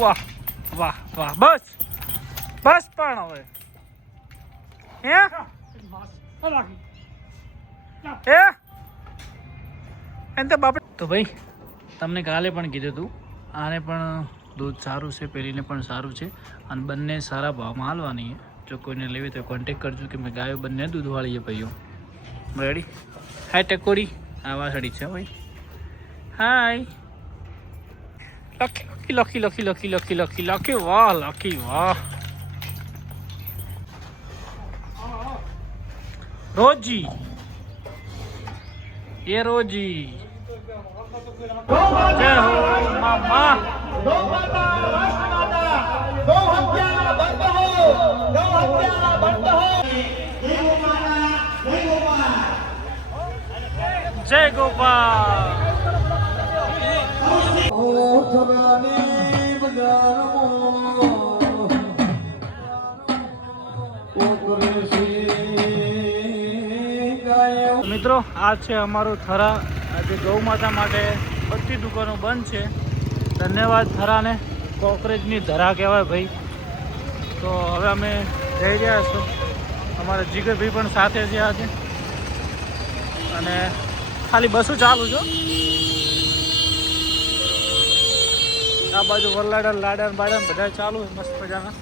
વાહ વાહ વાહ, બસ બસ પણ હવે હે એમ તો બાપ. તો ભાઈ તમને કાલે પણ કીધું હતું, આને પણ દૂધ સારું છે, પેલીને પણ સારું છે અને બંને સારા ભાવમાં હાલવાની છે. જો કોઈને લેવી તો કોન્ટેક કરજો કે મેં ગાયો બંને દૂધવાળી છે ભાઈઓ. રેડી? હાય ટકોરી, આ વાસળી છે ભાઈ. હાય લખી લખી લખી લખી લખી લખી લખી વાહ લખી વાહ. રોજી એ રોજી જય હો મામા. જય ગોપાલ. મિત્રો આ છે અમારું થરા. આજે ગૌ માતા માટે બધી દુકાનો બંધ છે. ધન્યવાદ થરાને, કોકરેજની ધરા કહેવાય ભાઈ. તો હવે અમે જઈ રહ્યા છું. અમારા જીગરભાઈ પણ સાથે છે આજે, અને ખાલી બસો ચાલુ છો. આ બાજુ વરલાડા લાડા બાડા બધા ચાલુ મસ્ત મજાના.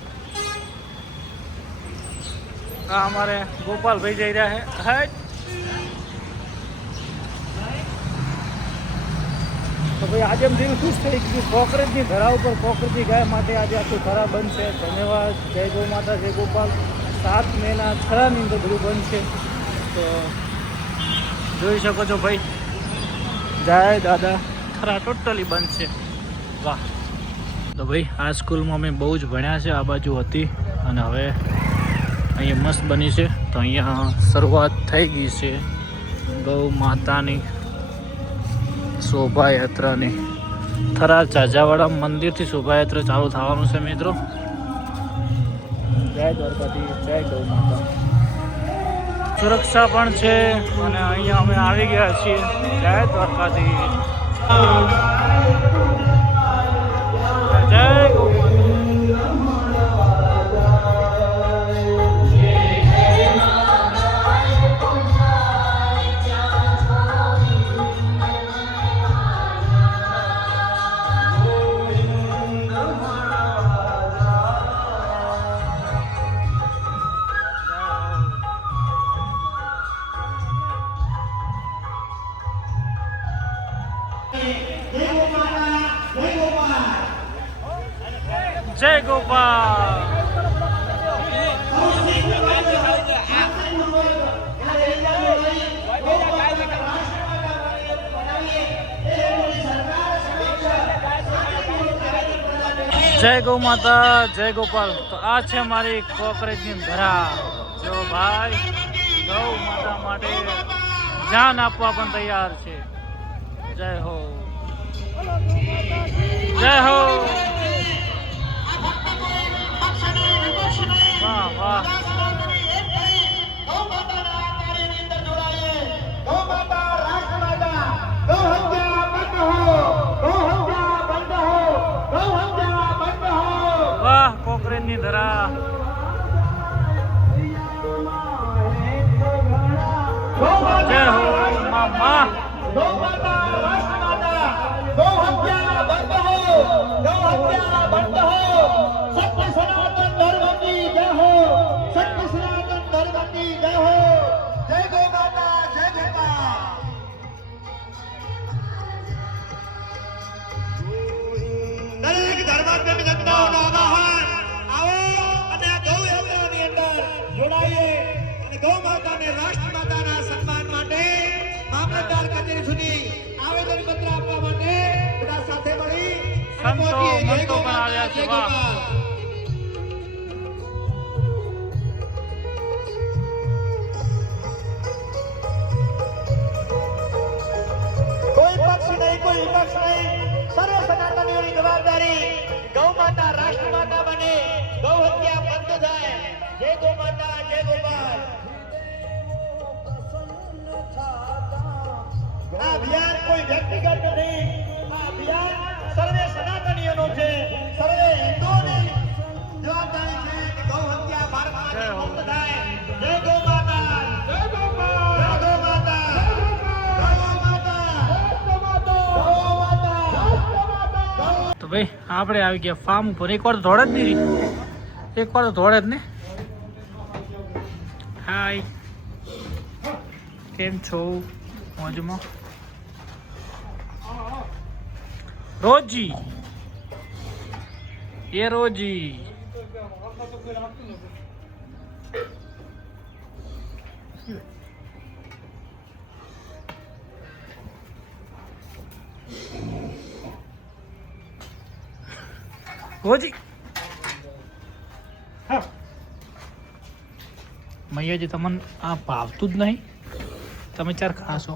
આ અમારે ગોપાલભાઈ જઈ રહ્યા છે. તો ભાઈ આજે એમ દિલ ખુશ થઈ ગયું. કોકરેજની ધરા ઉપર કોકરેજની ગાય માટે આજે આખું ધરા બંધ છે. ધન્યવાદ, જય ગૌ માતા, જય ગોપાલ. 7 મહિના થરાની અંદર બધું બંધ છે. તો જોઈ શકો છો ભાઈ, જય દાદા, થરા ટોટલી બંધ છે. વાહ. તો ભાઈ આ સ્કૂલમાં અમે બહુ જ ભણ્યા છે. આ બાજુ હતી અને હવે અહીંયા મસ્ત બની છે. તો અહીંયા શરૂઆત થઈ ગઈ છે ગૌ માતાની શોભાયાત્રાની. થરા ચાજાવાડા મંદિરથી શોભાયાત્રા ચાલુ થવાનું છે મિત્રો. જય દ્વારકાધીશ, જય ગૌ માતા. સુરક્ષા પણ છે અને અહીંયા અમે આવી ગયા છીએ. જય દ્વારકાધીશ, જય ગૌ માતા. જય ગોપાલ. જય ગૌ માતા, જય ગોપાલ. તો આ છે મારી કોકરેજની ધરા. જો ભાઈ ગૌ માતા માટે જાન આપવા પણ તૈયાર છે. જય હો, જય હો. વાહ વાહ. વાહ કોકરેજની ધરા. જય હો મામા. સંતો મંતો પણ આવ્યા છે. વાહ. કોઈ પક્ષ નહીં, કોઈ વિપક્ષ નહીં, સર્વ સનાતનીઓની જવાબદારી. ગૌ માતા રાષ્ટ્ર માતા બને, ગૌ હત્યા બંધ થાય. જય ગૌ માતા, જય ગોપાલ. આ અભિયાન કોઈ વ્યક્તિગત નથી, આ અભિયાન સર્વે સનાતનીઓનું છે. સર્વે ભાઈ આપણે આવી ગયા ફાર્મ ઉપર. એકવાર તો ધોળે જ નહીં રહી, એકવાર તો ધોળે જ ને. હાય, કેમ છો? મોજમાં? રોજી એ રોજી રોજી મૈયાજી તમને આ ભાવતું જ નહીં, તમે ચાર ખાશો.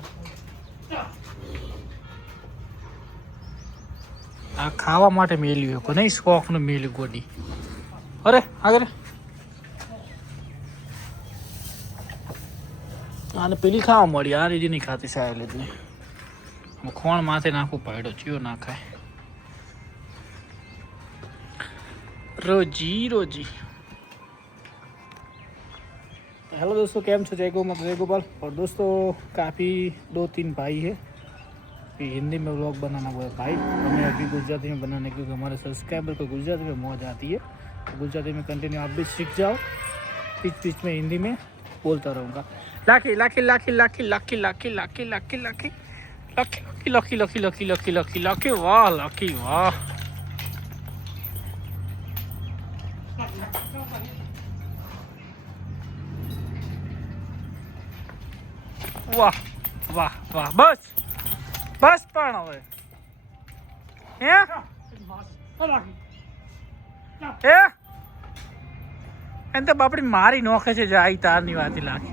આ ખાવા માટે મેલ્યું કોઈ નહીં, શોખનું મેલ્યું ગોડી. અરે આગળ આને પેલી ખાવા મળી, આ રીતિ નહીં ખાતી સાહેબ જ નહીં. ખોણ માથે નાખવું પાડ્યો, ચિયો ના ખાય. रोजी रोजी. हेलो दोस्तों, कैम छो? जय गो माता, जय गोपाल. और दोस्तों काफ़ी 2-3 भाई है कि हिंदी में व्लॉग बनाना हुआ है भाई, हमें अभी गुजराती में बनाने, क्योंकि हमारे सब्सक्राइबर को गुजराती में मौज आती है. तो गुजराती में कंटिन्यू आप भी सीख जाओ, बीच बीच में हिंदी में बोलता रहूँगा. Lucky lucky lucky lucky lucky lucky lucky lucky lucky lucky lucky lucky lucky lucky lucky lucky वाह लाखी वाह. વાહ વાહ વાહ. બસ બસ પણ હવે હે એમ તો બાપડી મારી નોખે છે જાય તારની વાતી લાગે.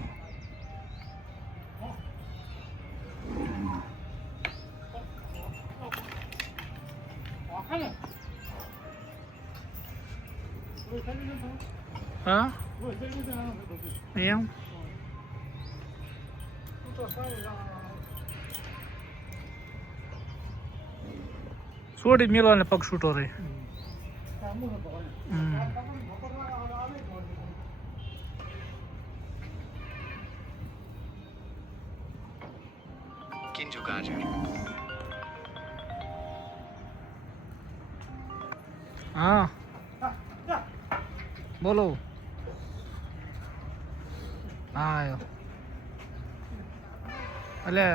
હા એમ છોડી મેળવા ને પગ છૂટો રહે. હા બોલો. હા આવ્યો. એટલે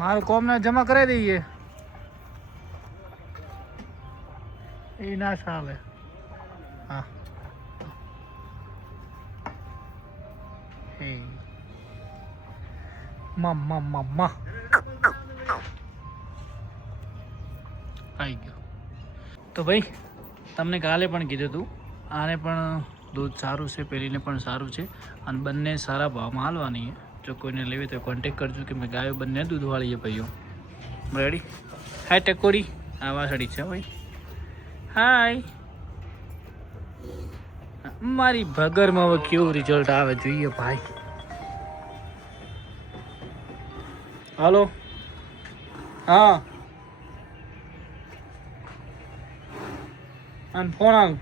મારું કોમને જમા કરાવી દઈએ એ ના ચાલે. હા હે મમ્મા મમ્મા આવી ગયો. તો ભાઈ તમને કાલે પણ કીધું હતું, આને પણ દૂધ સારું છે, પેલીને પણ સારું છે, અને બંને સારા ભાવમાં હાલવાની છે. જો કોઈને લેવી તો કોન્ટેક કરજો, કે મેં ગાયો બંને દૂધવાળી છે ભાઈઓ. રેડી? હાય ટકોરી, આ વાસળી છે ભાઈ. હાય. મારી ભગરમાં હવે કેવું રિઝલ્ટ આવે જોઈએ ભાઈ. હાલો. હા અને ફોન આવ.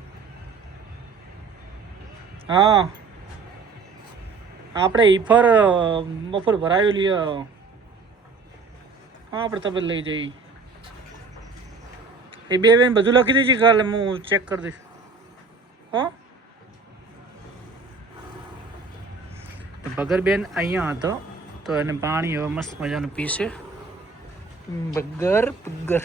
હા આપણે ઈફર બપોર ભરાવેલી. હા આપણે તબિયત લઈ જઈ. એ બે બેન બધું લખી દેજે, કાલે હું ચેક કરી દઈશ. હો તો બગર બેન અહીંયા હતો, તો એને પાણી હવે મસ્ત મજાનું પીશે. બગર બગર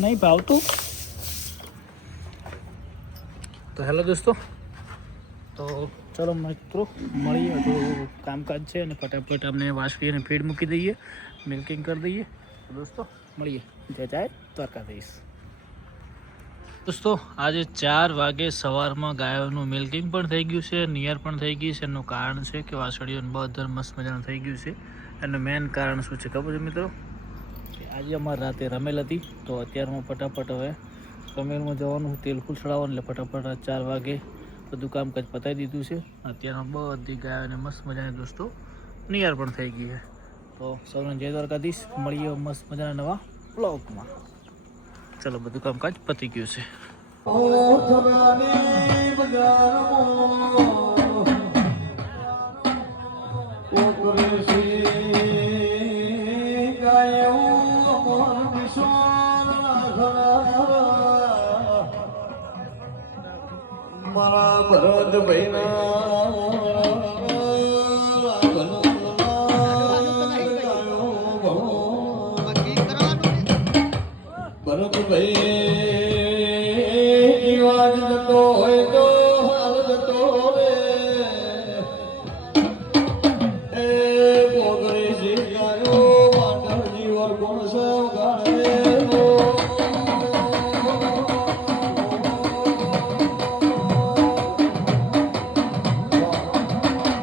નહીં ભાવતું. તો હેલો દોસ્તો, તો ચલો મિત્રો મળીએ. થોડું કામકાજ છે અને ફટાફટ અમને વાસળી અને ફીડ મૂકી દઈએ, મિલ્કિંગ કરી દઈએ. તો દોસ્તો મળીએ. જય જય દ્વારકાધીશ. દોસ્તો આજે 4 વાગે સવારમાં ગાયોનું મિલ્કિંગ પણ થઈ ગયું છે, નિયર પણ થઈ ગઈ છે. એનું કારણ છે કે વાસળીઓનું બધર મસ્ત મજાનું થઈ ગયું છે. એનું મેઇન કારણ શું છે ખબર છે મિત્રો? આજે અમારે રાતે રમેલ હતી, તો અત્યારમાં ફટાફટ હવે રમેલમાં જવાનું, તેલ ખુલસડાવવાનું, એટલે ફટાફટ 4 વાગે બધું કામકાજ પતાવી દીધું છે. અત્યારમાં બધી ગાયોને મસ્ત મજાની દોસ્તો નિયર પણ થઈ ગઈ છે. તો સૌને જય દ્વારકાધીશ. મળીએ મસ્ત મજાના નવા બ્લોગમાં. ચલો બધું કામકાજ પતી ગયું છે. મારા ભરત ભાઈ ના